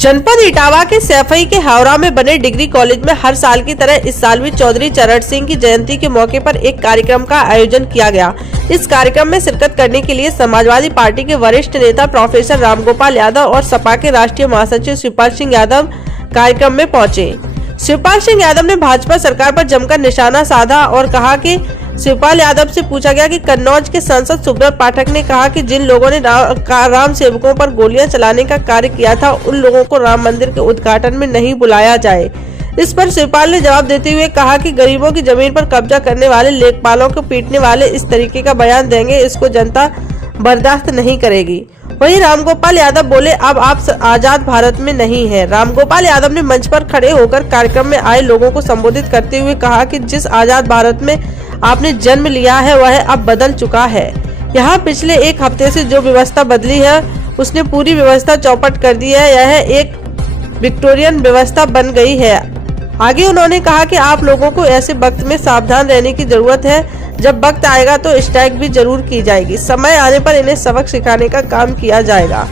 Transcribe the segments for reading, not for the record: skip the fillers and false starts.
जनपद इटावा के सैफई के हावड़ा में बने डिग्री कॉलेज में हर साल की तरह इस साल भी चौधरी चरण सिंह की जयंती के मौके पर एक कार्यक्रम का आयोजन किया गया। इस कार्यक्रम में शिरकत करने के लिए समाजवादी पार्टी के वरिष्ठ नेता प्रोफेसर रामगोपाल यादव और सपा के राष्ट्रीय महासचिव शिवपाल सिंह यादव कार्यक्रम में पहुंचे। शिवपाल सिंह यादव ने भाजपा सरकार पर जमकर निशाना साधा और कहा कि शिवपाल यादव से पूछा गया कि कन्नौज के सांसद सुब्रत पाठक ने कहा कि जिन लोगों ने राम सेवकों पर गोलियां चलाने का कार्य किया था उन लोगों को राम मंदिर के उद्घाटन में नहीं बुलाया जाए। इस पर शिवपाल ने जवाब देते हुए कहा कि गरीबों की जमीन पर कब्जा करने वाले लेखपालों को पीटने वाले इस तरीके का बयान देंगे, इसको जनता बर्दाश्त नहीं करेगी। वहीं रामगोपाल यादव बोले, अब आप आजाद भारत में नहीं है। रामगोपाल यादव ने मंच पर खड़े होकर कार्यक्रम में आए लोगों को संबोधित करते हुए कहा कि जिस आजाद भारत में आपने जन्म लिया है वह अब बदल चुका है। यहाँ पिछले एक हफ्ते से जो व्यवस्था बदली है उसने पूरी व्यवस्था चौपट कर दी है। यह एक विक्टोरियन व्यवस्था बन गई है। आगे उन्होंने कहा कि आप लोगों को ऐसे वक्त में सावधान रहने की जरूरत है। जब वक्त आएगा तो स्ट्राइक भी जरूर की जाएगी। समय आने पर इन्हें सबक सिखाने का काम किया जाएगा।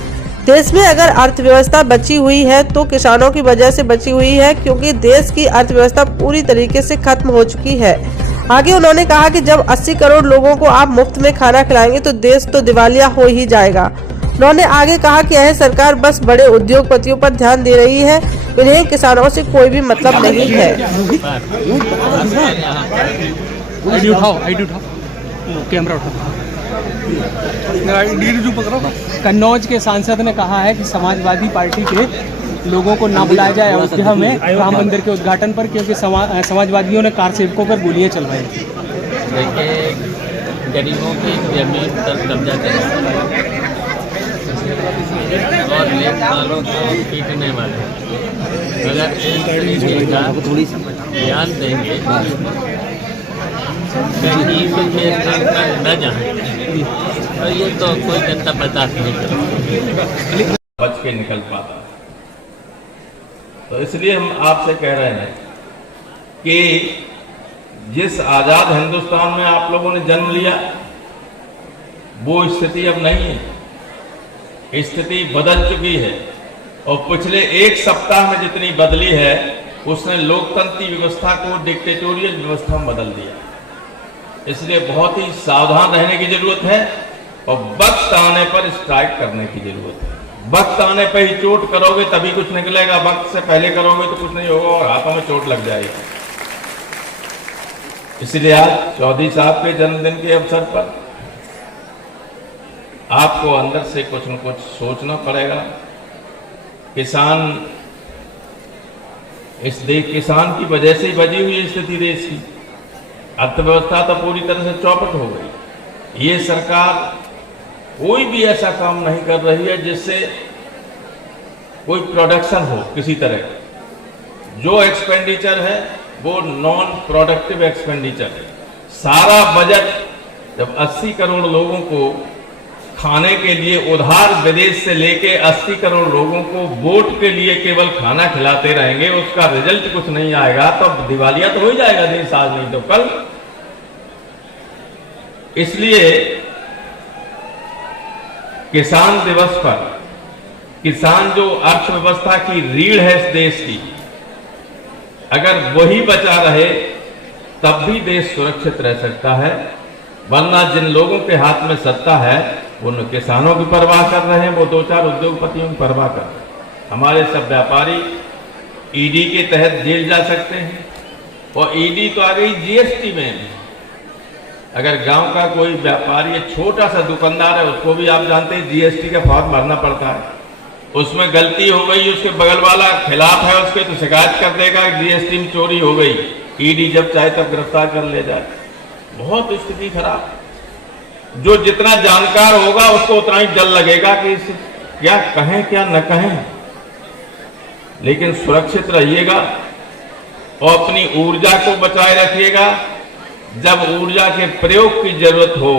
देश में अगर अर्थव्यवस्था बची हुई है तो किसानों की वजह से बची हुई है, क्योंकि देश की अर्थव्यवस्था पूरी तरीके से खत्म हो चुकी है। आगे उन्होंने कहा कि जब 80 करोड़ लोगों को आप मुफ्त में खाना खिलाएंगे तो देश तो दिवालिया हो ही जाएगा। उन्होंने आगे कहा कि यह सरकार बस बड़े उद्योगपतियों पर ध्यान दे रही है, इन्हें किसानों से कोई भी मतलब नहीं है। कन्नौज के सांसद ने कहा है कि समाजवादी पार्टी के लोगों को ना बुलाया जाए अयोध्या में राम मंदिर के उद्घाटन पर, क्योंकि समाजवादियों ने कार सेवकों पर गोलियां चलवाई। देखिए, गरीबों की जमीन पर कब्जा करना और लेखपालों को पीटने वाले अगर इस तरीके का ध्यान देंगे कहीं के स्थान पर न जाए और ये तो कोई जनता बर्दाश्त नहीं करेगी, बच के निकल पाता। तो इसलिए हम आपसे कह रहे हैं कि जिस आजाद हिंदुस्तान में आप लोगों ने जन्म लिया वो स्थिति अब नहीं है। स्थिति बदल चुकी है और पिछले एक सप्ताह में जितनी बदली है उसने लोकतंत्री व्यवस्था को डिक्टेटोरियल व्यवस्था में बदल दिया। इसलिए बहुत ही सावधान रहने की जरूरत है और वक्त आने पर स्ट्राइक करने की जरूरत है। वक्त आने पर ही चोट करोगे तभी कुछ निकलेगा, वक्त से पहले करोगे तो कुछ नहीं होगा और हाथों में चोट लग जाएगी। इसलिए आज चौधरी साहब के जन्मदिन के अवसर पर आपको अंदर से कुछ न कुछ सोचना पड़ेगा। किसान की वजह से ही बची हुई स्थिति देश की। अर्थव्यवस्था तो पूरी तरह से चौपट हो गई। ये सरकार कोई भी ऐसा काम नहीं कर रही है जिससे कोई प्रोडक्शन हो किसी तरह। जो एक्सपेंडिचर है वो नॉन प्रोडक्टिव एक्सपेंडिचर है। सारा बजट जब 80 करोड़ लोगों को खाने के लिए उधार विदेश से लेके 80 करोड़ लोगों को वोट के लिए केवल खाना खिलाते रहेंगे, उसका रिजल्ट कुछ नहीं आएगा तो दिवालिया तो हो ही जाएगा देश, आज नहीं तो कल। इसलिए किसान दिवस पर किसान जो अर्थव्यवस्था की रीढ़ है इस देश की, अगर वही बचा रहे तब भी देश सुरक्षित रह सकता है। वरना जिन लोगों के हाथ में सत्ता है वो न किसानों की परवाह कर रहे हैं, वो 2-4 उद्योगपतियों की परवाह कर रहे हैं। हमारे सब व्यापारी ईडी के तहत जेल जा सकते हैं और ईडी तो आ गई जीएसटी में। अगर गांव का कोई व्यापारी छोटा सा दुकानदार है उसको भी आप जानते हैं जीएसटी का फॉर्म भरना पड़ता है। उसमें गलती हो गई, उसके बगल वाला खिलाफ है उसके तो शिकायत कर देगा जीएसटी में चोरी हो गई, ईडी जब चाहे तब गिरफ्तार कर ले जाए। बहुत स्थिति खराब। जो जितना जानकार होगा उसको उतना ही डर लगेगा कि क्या कहें क्या न कहें। लेकिन सुरक्षित रहिएगा और अपनी ऊर्जा को बचाए रखिएगा। जब ऊर्जा के प्रयोग की जरूरत हो